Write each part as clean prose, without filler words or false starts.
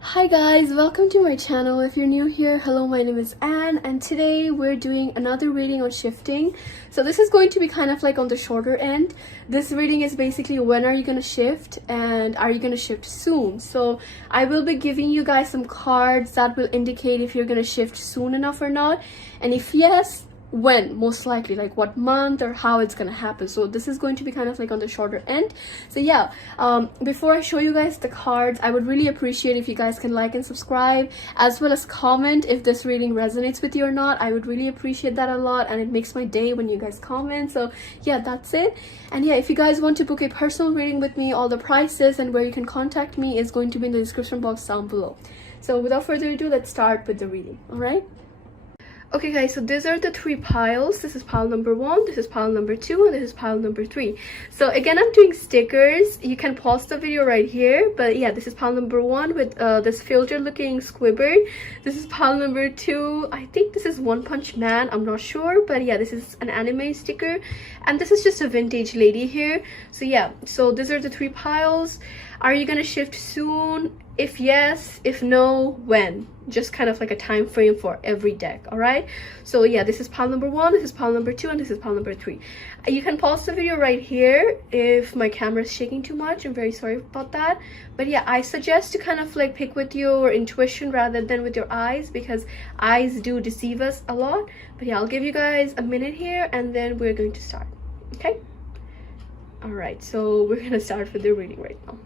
Hi guys, welcome to my channel. If you're new here, hello, my name is Anne, and today we're doing another reading on shifting. So this is going to be kind of like on the shorter end. This reading is basically when are you going to shift and are you going to shift soon. So I will be giving you guys some cards that will indicate if you're going to shift soon enough or not, and if yes, when, most likely, like what month or how it's gonna happen. So this is going to be kind of like on the shorter end. So yeah, before I show you guys the cards, I would really appreciate if you guys can like and subscribe, as well as comment if this reading resonates with you or not. I would really appreciate that a lot, and it makes my day when you guys comment. So yeah, that's it. And yeah, if you guys want to book a personal reading with me, all the prices and where you can contact me is going to be in the description box down below. So without further ado, let's start with the reading. All right. Okay guys, so these are the three piles. This is pile number 1, this is pile number 2, and this is pile number 3. So again, I'm doing stickers. You can pause the video right here, but yeah, this is pile number 1 with this filter looking Squidward. This is pile number 2. I think this is One Punch Man, I'm not sure, but yeah, this is an anime sticker, and this is just a vintage lady here. So yeah, so these are the three piles. Are you gonna shift soon? If yes, if no, when? Just kind of like a time frame for every deck. All right, so yeah, this is pile number 1, this is pile number 2, and this is pile number 3. You can pause the video right here if my camera is shaking too much. I'm very sorry about that, but yeah, I suggest to kind of like pick with your intuition rather than with your eyes, because eyes do deceive us a lot. But yeah, I'll give you guys a minute here and then we're going to start. Okay, all right, so we're gonna start with the reading right now.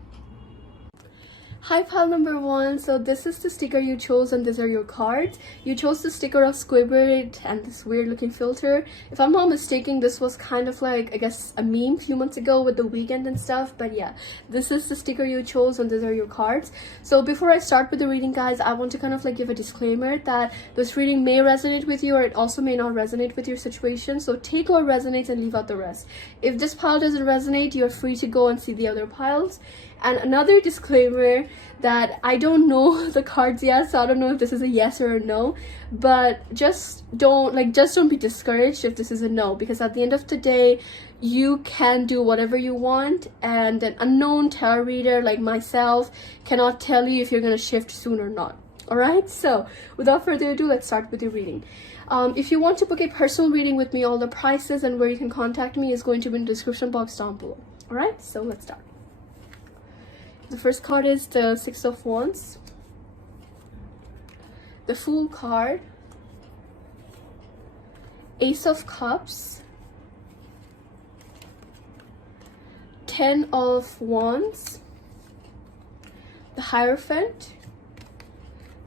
Hi pile number 1, so this is the sticker you chose and these are your cards. You chose the sticker of Squidward and this weird looking filter. If I'm not mistaken, this was kind of like, I guess, a meme a few months ago with the weekend and stuff, but yeah, this is the sticker you chose and these are your cards. So before I start with the reading guys, I want to kind of like give a disclaimer that this reading may resonate with you or it also may not resonate with your situation. So take what resonates and leave out the rest. If this pile doesn't resonate, you're free to go and see the other piles. And another disclaimer that I don't know the cards yet, so I don't know if this is a yes or a no, but just don't be discouraged if this is a no, because at the end of the day, you can do whatever you want, and an unknown tarot reader like myself cannot tell you if you're going to shift soon or not. All right, so without further ado, let's start with your reading. If you want to book a personal reading with me, all the prices and where you can contact me is going to be in the description box down below. All right, so let's start. The first card is the Six of Wands, the Fool card, Ace of Cups, Ten of Wands, the Hierophant,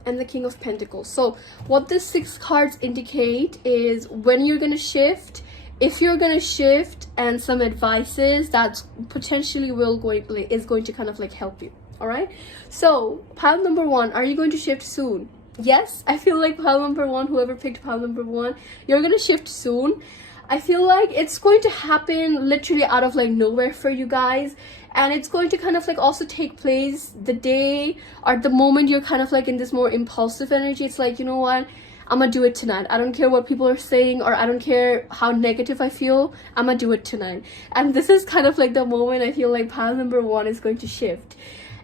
and the King of Pentacles. So what these 6 cards indicate is when you're going to shift, if you're gonna shift, and some advices that potentially is going to kind of like help you. All right, so pile number 1, are you going to shift soon? Yes, I feel like pile number 1, whoever picked pile number 1, you're gonna shift soon. I feel like it's going to happen literally out of like nowhere for you guys, and it's going to kind of like also take place the day or the moment you're kind of like in this more impulsive energy. It's like, you know what, I'm gonna do it tonight. I don't care what people are saying, or I don't care how negative I feel, I'm gonna do it tonight. And this is kind of like the moment I feel like pile number 1 is going to shift.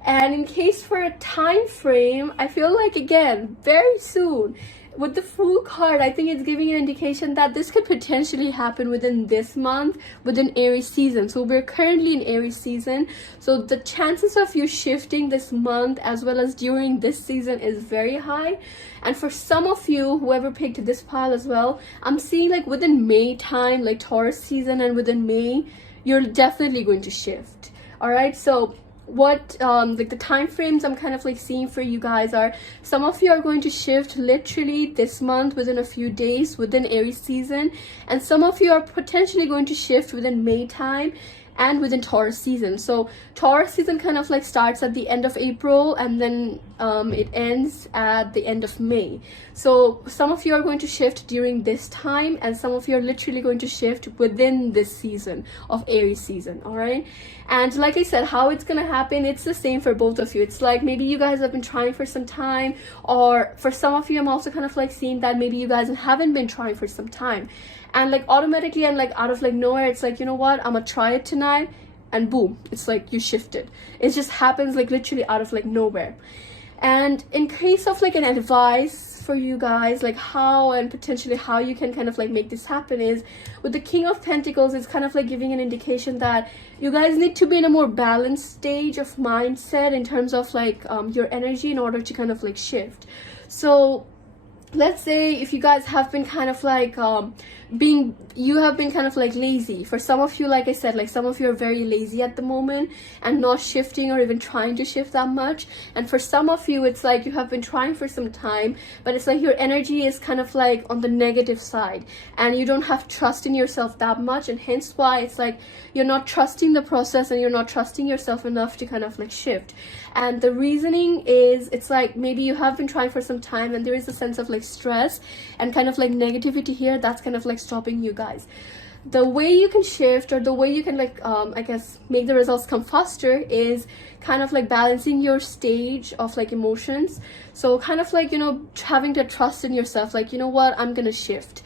And in case for a time frame, I feel like, again, very soon. With the Fool card, I think it's giving an indication that this could potentially happen within this month, within Aries season. So we're currently in Aries season, so the chances of you shifting this month as well as during this season is very high. And for some of you, whoever picked this pile as well, I'm seeing like within May time, like Taurus season, and within May, you're definitely going to shift. All right, so what like the time frames I'm kind of like seeing for you guys are, some of you are going to shift literally this month within a few days within Aries season, and some of you are potentially going to shift within May time and within Taurus season. So Taurus season kind of like starts at the end of April, and then it ends at the end of May. So some of you are going to shift during this time, and some of you are literally going to shift within this season of Aries season. All right, and like I said, how it's gonna happen, it's the same for both of you. It's like maybe you guys have been trying for some time, or for some of you, I'm also kind of like seeing that maybe you guys haven't been trying for some time, and like automatically and like out of like nowhere, it's like, you know what, I'm gonna try it tonight, and boom, it's like you shifted. It just happens like literally out of like nowhere. And in case of like an advice for you guys, like how and potentially how you can kind of like make this happen, is with the King of Pentacles, it's kind of like giving an indication that you guys need to be in a more balanced stage of mindset in terms of like your energy in order to kind of like shift. So let's say if you guys have been kind of like you have been kind of like lazy. For some of you, like I said, like some of you are very lazy at the moment and not shifting or even trying to shift that much. And for some of you, it's like you have been trying for some time, but it's like your energy is kind of like on the negative side, and you don't have trust in yourself that much, and hence why it's like you're not trusting the process and you're not trusting yourself enough to kind of like shift. And the reasoning is, it's like maybe you have been trying for some time and there is a sense of like stress and kind of like negativity here that's kind of like stopping you guys. The way you can shift, or the way you can like I guess make the results come faster, is kind of like balancing your stage of like emotions. So kind of like, you know, having the trust in yourself, like, you know what, I'm gonna shift.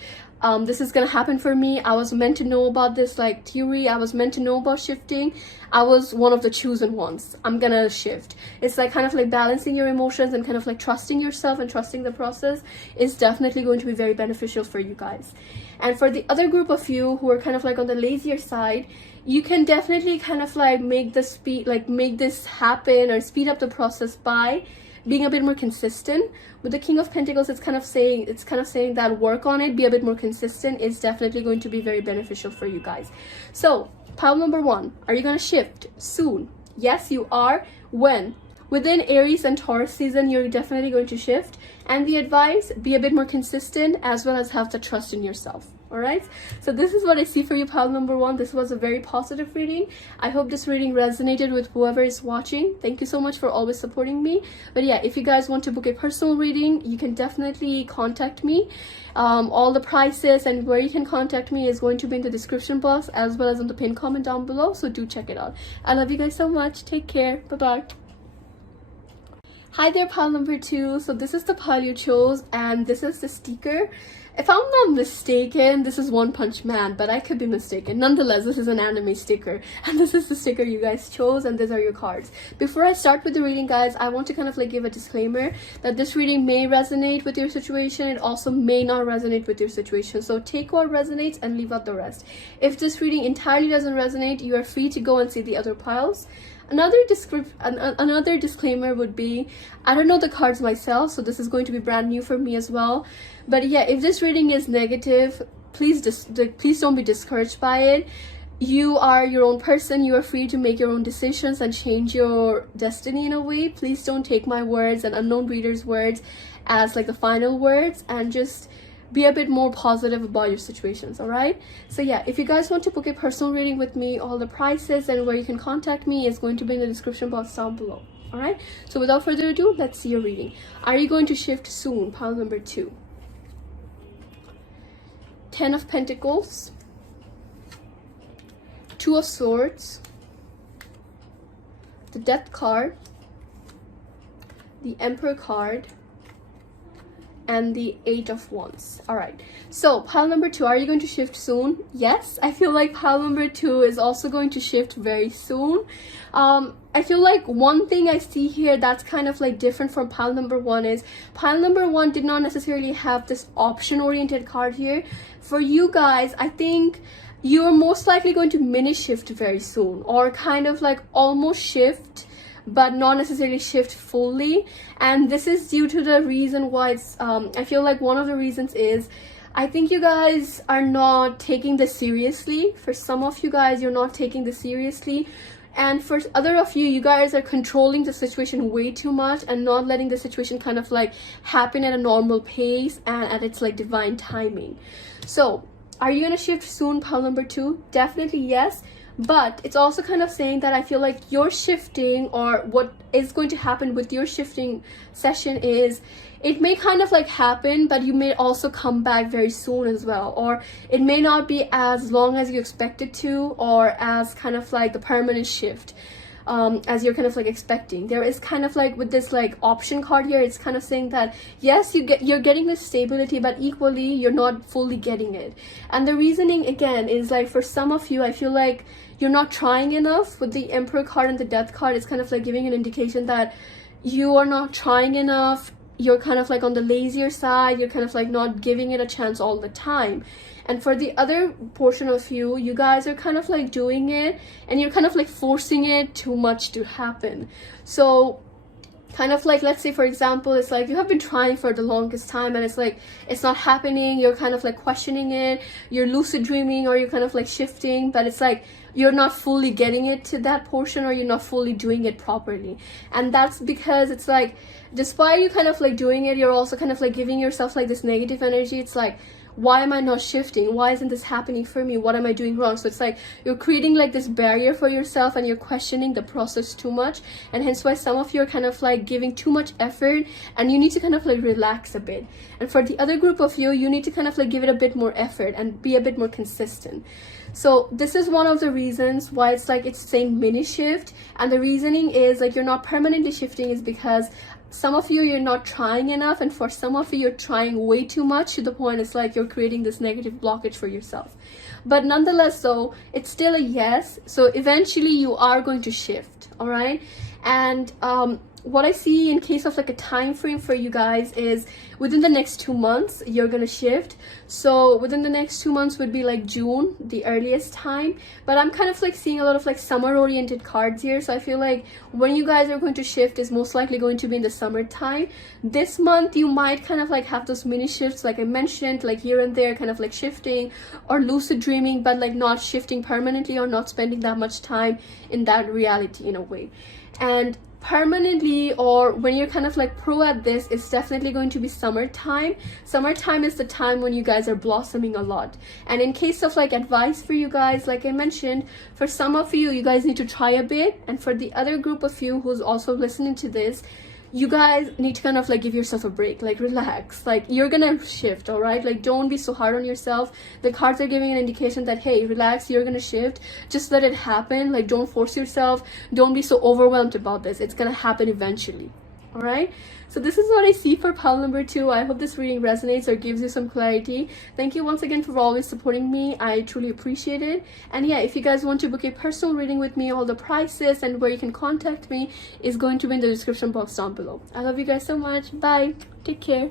This is gonna happen for me. I was meant to know about this like theory. I was meant to know about shifting. I was one of the chosen ones. I'm gonna shift. It's like kind of like balancing your emotions and kind of like trusting yourself and trusting the process is definitely going to be very beneficial for you guys. And for the other group of you who are kind of like on the lazier side, you can definitely kind of like make this happen or speed up the process by being a bit more consistent. With the King of Pentacles, it's kind of saying that work on it, be a bit more consistent, is definitely going to be very beneficial for you guys. So pile number one, are you going to shift soon? Yes, you are. When? Within Aries and Taurus season, you're definitely going to shift. And the advice, be a bit more consistent, as well as have the trust in yourself. All right, so this is what I see for you, pile number one. This was a very positive reading. I hope this reading resonated with whoever is watching. Thank you so much for always supporting me. But yeah, if you guys want to book a personal reading, you can definitely contact me. All the prices and where you can contact me is going to be in the description box, as well as on the pinned comment down below, so do check it out. I love you guys so much. Take care. Bye bye. Hi there, pile number two. So this is the pile you chose, and this is the sticker. If I'm not mistaken, this is One Punch Man, but I could be mistaken. Nonetheless, this is an anime sticker, and this is the sticker you guys chose, and these are your cards. Before I start with the reading, guys, I want to kind of like give a disclaimer that this reading may resonate with your situation. It also may not resonate with your situation. So take what resonates and leave out the rest. If this reading entirely doesn't resonate, you are free to go and see the other piles. Another disclaimer would be, I don't know the cards myself, so this is going to be brand new for me as well. But yeah, if this reading is negative, please don't be discouraged by it. You are your own person. You are free to make your own decisions and change your destiny in a way. Please don't take my words and unknown readers' words as like the final words, and just be a bit more positive about your situations. All right, so yeah, if you guys want to book a personal reading with me, all the prices and where you can contact me is going to be in the description box down below. All right, so without further ado, let's see your reading. Are you going to shift soon? Pile number two. 10 of Pentacles, 2 of Swords, the Death card, the Emperor card, and the 8 of Wands. All right, so pile number two, are you going to shift soon? Yes, I feel like pile number two is also going to shift very soon. I feel like one thing I see here that's kind of like different from pile number one is pile number one did not necessarily have this option oriented card here. For you guys, I think you're most likely going to mini shift very soon, or kind of like almost shift but not necessarily shift fully. And this is due to the reason why it's I feel like one of the reasons is I think you guys are not taking this seriously. For some of you guys, you're not taking this seriously, and for other of you, you guys are controlling the situation way too much and not letting the situation kind of like happen at a normal pace and at its like divine timing. So are you gonna shift soon, pile number two? Definitely yes. But it's also kind of saying that I feel like your shifting, or what is going to happen with your shifting session, is it may kind of like happen, but you may also come back very soon as well, or it may not be as long as you expect it to, or as kind of like the permanent shift as you're kind of like expecting. There is kind of like with this like option card here, it's kind of saying that yes, you're getting this stability, but equally you're not fully getting it. And the reasoning again is like, for some of you, I feel like you're not trying enough. With the Emperor card and the Death card, it's kind of like giving an indication that you are not trying enough. You're kind of like on the lazier side. You're kind of like not giving it a chance all the time. And for the other portion of you, you guys are kind of like doing it, and you're kind of like forcing it too much to happen. So kind of like, let's say for example, it's like you have been trying for the longest time and it's like it's not happening. You're kind of like questioning it, you're lucid dreaming, or you're kind of like shifting, but it's like you're not fully getting it to that portion, or you're not fully doing it properly. And that's because it's like, despite you kind of like doing it, you're also kind of like giving yourself like this negative energy. It's like, why am I not shifting? Why isn't this happening for me? What am I doing wrong? So it's like you're creating like this barrier for yourself, and you're questioning the process too much, and hence why some of you are kind of like giving too much effort, and you need to kind of like relax a bit. And for the other group of you, you need to kind of like give it a bit more effort and be a bit more consistent. So this is one of the reasons why it's like it's saying mini shift. And the reasoning is like you're not permanently shifting is because some of you, you're not trying enough, and for some of you, you're trying way too much to the point it's like you're creating this negative blockage for yourself. But nonetheless, though, it's still a yes. So eventually you are going to shift, all right? And what I see in case of like a time frame for you guys is within the next 2 months you're gonna shift. So within the next 2 months would be like June, the earliest time. But I'm kind of like seeing a lot of like summer oriented cards here, so I feel like when you guys are going to shift is most likely going to be in the summertime. This month you might kind of like have those mini shifts like I mentioned, like here and there, kind of like shifting or lucid dreaming, but like not shifting permanently, or not spending that much time in that reality in a way. And permanently, or when you're kind of like pro at this, it's definitely going to be summertime. Summertime is the time when you guys are blossoming a lot. And in case of like advice for you guys, like I mentioned, for some of you, you guys need to try a bit, and for the other group of you who's also listening to this, you guys need to kind of like give yourself a break, like relax, like you're gonna shift, all right? Like don't be so hard on yourself. The cards are giving an indication that hey, relax, you're gonna shift, just let it happen. Like don't force yourself, don't be so overwhelmed about this. It's gonna happen eventually, all right? So this is what I see for pile number 2. I hope this reading resonates or gives you some clarity. Thank you once again for always supporting me. I truly appreciate it. And yeah, if you guys want to book a personal reading with me, all the prices and where you can contact me is going to be in the description box down below. I love you guys so much. Bye. Take care.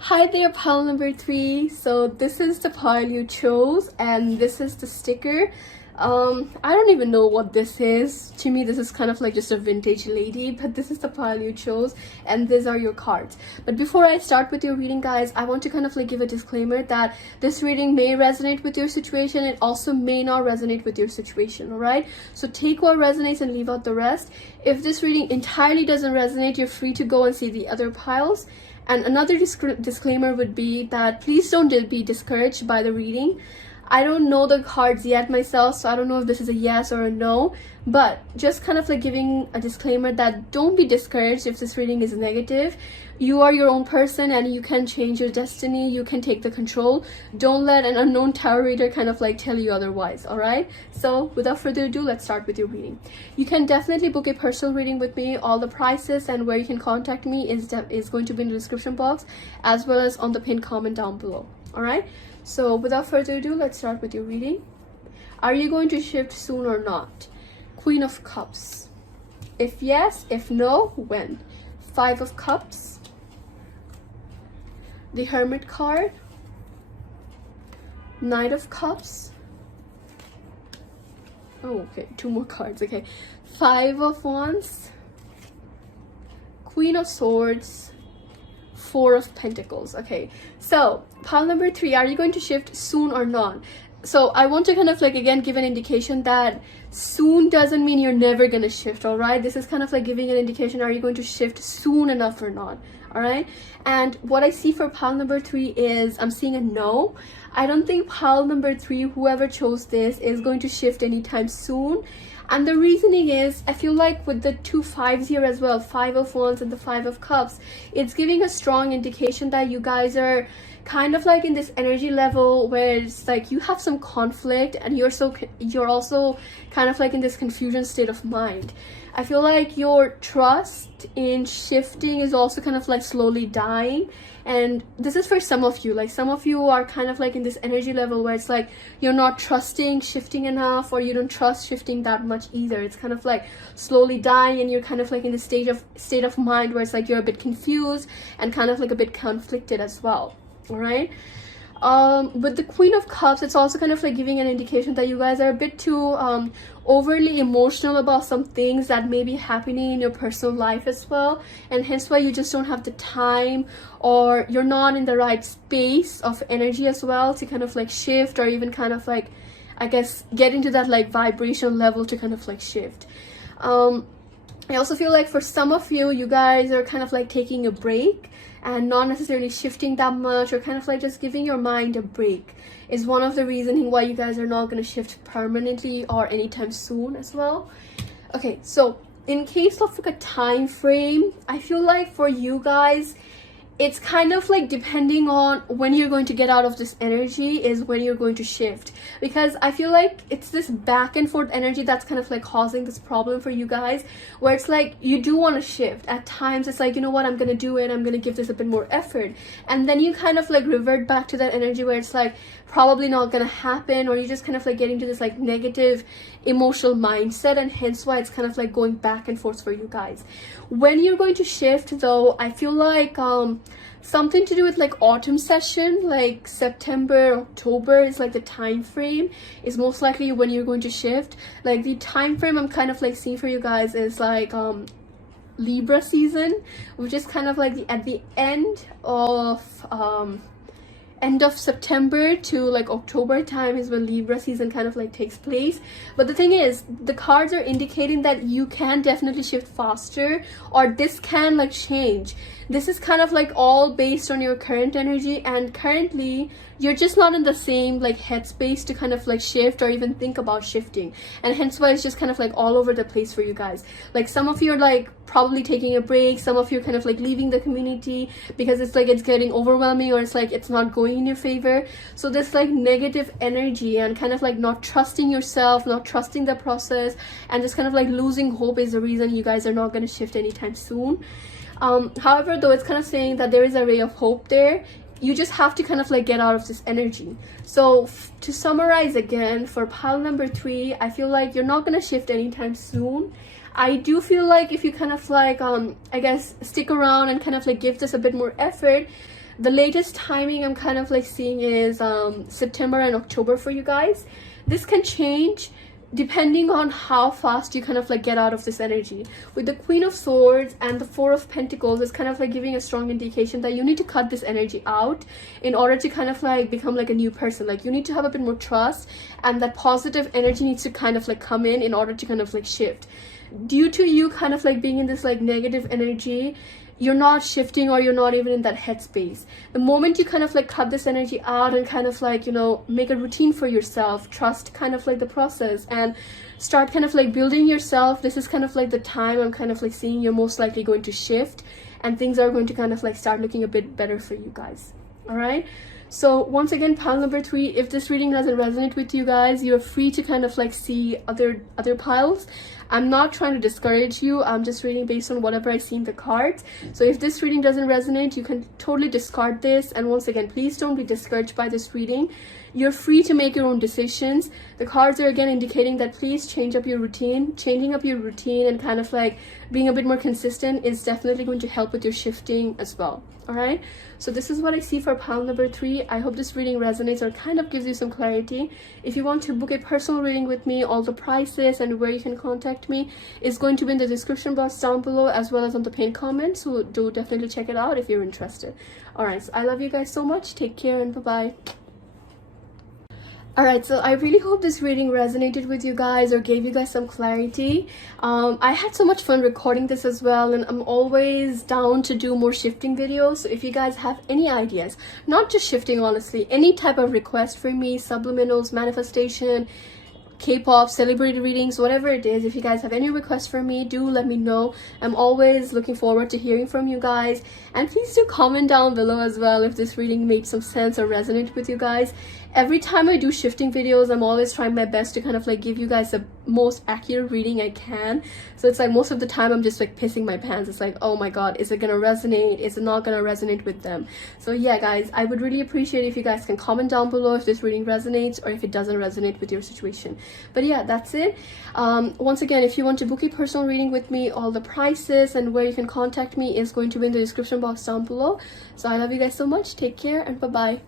Hi there, pile number 3. So this is the pile you chose, and this is the sticker. I don't even know what this is. To me, this is kind of like just a vintage lady, but this is the pile you chose, and these are your cards. But before I start with your reading, guys, I want to kind of like give a disclaimer that this reading may resonate with your situation. It also may not resonate with your situation, all right? So take what resonates and leave out the rest. If this reading entirely doesn't resonate, you're free to go and see the other piles. And another disclaimer would be that please don't be discouraged by the reading. I don't know the cards yet myself, so I don't know if this is a yes or a no, but just kind of like giving a disclaimer that don't be discouraged if this reading is negative. You are your own person, and you can change your destiny. You can take the control. Don't let an unknown tarot reader kind of like tell you otherwise, all right? So without further ado, let's start with your reading. You can definitely book a personal reading with me. All the prices and where you can contact me is going to be in the description box, as well as on the pinned comment down below, all right? So without further ado, let's start with your reading. Are you going to shift soon or not? Queen of Cups. If yes, if no, when? 5 of Cups. The Hermit card. Knight of Cups. Oh, okay, 2 more cards, okay. 5 of Wands. Queen of Swords. 4 of Pentacles. Okay, so pile number 3, are you going to shift soon or not? So I want to kind of like again give an indication that soon doesn't mean you're never gonna shift. All right, this is kind of like giving an indication, are you going to shift soon enough or not? All right, and what I see for pile number 3 is I'm seeing a no. I don't think pile number 3, whoever chose this, is going to shift anytime soon. And the reasoning is, I feel like with the 2 5s here as well, 5 of Wands and the 5 of Cups, it's giving a strong indication that you guys are kind of like in this energy level where it's like you have some conflict, and you're also kind of like in this confusion state of mind. I feel like your trust in shifting is also kind of like slowly dying. And this is for some of you, like some of you are kind of like in this energy level where it's like you're not trusting shifting enough, or you don't trust shifting that much either. It's kind of like slowly dying, and you're kind of like in this state of mind where it's like you're a bit confused and kind of like a bit conflicted as well. All right, with the Queen of Cups, it's also kind of like giving an indication that you guys are a bit too overly emotional about some things that may be happening in your personal life as well, and hence why you just don't have the time, or you're not in the right space of energy as well to kind of like shift, or even kind of like, I guess, get into that like vibration level to kind of like shift. I also feel like for some of you, you guys are kind of like taking a break and not necessarily shifting that much, or kind of like just giving your mind a break is one of the reasoning why you guys are not going to shift permanently or anytime soon as well. Okay, so in case of like a time frame, I feel like for you guys, it's kind of like depending on when you're going to get out of this energy is when you're going to shift, because I feel like it's this back and forth energy that's kind of like causing this problem for you guys, where it's like you do want to shift. At times it's like, you know what, I'm gonna do it, I'm gonna give this a bit more effort, and then you kind of like revert back to that energy where it's like probably not gonna happen, or you just kind of like get into this like negative emotional mindset, and hence why it's kind of like going back and forth for you guys. When you're going to shift though, I feel like something to do with like autumn session, like September, October is like the time frame is most likely when you're going to shift. Like the time frame I'm kind of like seeing for you guys is like Libra season, which is kind of like at the end of September to like October time is when Libra season kind of like takes place. But the thing is, the cards are indicating that you can definitely shift faster, or this can like change. This is kind of like all based on your current energy, and currently you're just not in the same like headspace to kind of like shift or even think about shifting, and hence why it's just kind of like all over the place for you guys. Like some of you are like probably taking a break, some of you are kind of like leaving the community because it's like it's getting overwhelming, or it's like it's not going in your favor. So this like negative energy and kind of like not trusting yourself, not trusting the process, and just kind of like losing hope is the reason you guys are not going to shift anytime soon. However, though, it's kind of saying that there is a ray of hope there. You just have to kind of like get out of this energy. So to summarize again, for pile number 3, I feel like you're not going to shift anytime soon. I do feel like if you kind of like I guess stick around and kind of like give this a bit more effort, the latest timing I'm kind of like seeing is September and October for you guys. This can change depending on how fast you kind of like get out of this energy. With the Queen of Swords and the Four of Pentacles, it's kind of like giving a strong indication that you need to cut this energy out in order to kind of like become like a new person. Like you need to have a bit more trust, and that positive energy needs to kind of like come in order to kind of like shift. Due to you kind of like being in this like negative energy, you're not shifting, or you're not even in that headspace. The moment you kind of like cut this energy out and kind of like, you know, make a routine for yourself, trust kind of like the process, and start kind of like building yourself, this is kind of like the time I'm kind of like seeing you're most likely going to shift, and things are going to kind of like start looking a bit better for you guys. All right, so once again, pile number 3, if this reading doesn't resonate with you guys, you're free to kind of like see other piles. I'm not trying to discourage you, I'm just reading based on whatever I see in the cards. So if this reading doesn't resonate, you can totally discard this. And once again, please don't be discouraged by this reading. You're free to make your own decisions. The cards are again indicating that please change up your routine. Changing up your routine and kind of like being a bit more consistent is definitely going to help with your shifting as well. All right, so this is what I see for pile number 3. I hope this reading resonates or kind of gives you some clarity. If you want to book a personal reading with me, all the prices and where you can contact me is going to be in the description box down below, as well as on the pinned comment, so do definitely check it out if you're interested. All right, so I love you guys so much. Take care and bye-bye. Alright, so I really hope this reading resonated with you guys or gave you guys some clarity. I had so much fun recording this as well, and I'm always down to do more shifting videos. So if you guys have any ideas, not just shifting honestly, any type of request for me, subliminals, manifestation, K-pop, celebrity readings, whatever it is, if you guys have any requests for me, do let me know. I'm always looking forward to hearing from you guys, and please do comment down below as well if this reading made some sense or resonated with you guys. Every time I do shifting videos, I'm always trying my best to kind of like give you guys the most accurate reading I can. So it's like most of the time I'm just like pissing my pants. It's like, oh my god, is it gonna resonate? Is it not gonna resonate with them? So yeah guys, I would really appreciate if you guys can comment down below if this reading resonates or if it doesn't resonate with your situation. But yeah, that's it. Once again, if you want to book a personal reading with me, all the prices and where you can contact me is going to be in the description box down below. So I love you guys so much. Take care and bye bye.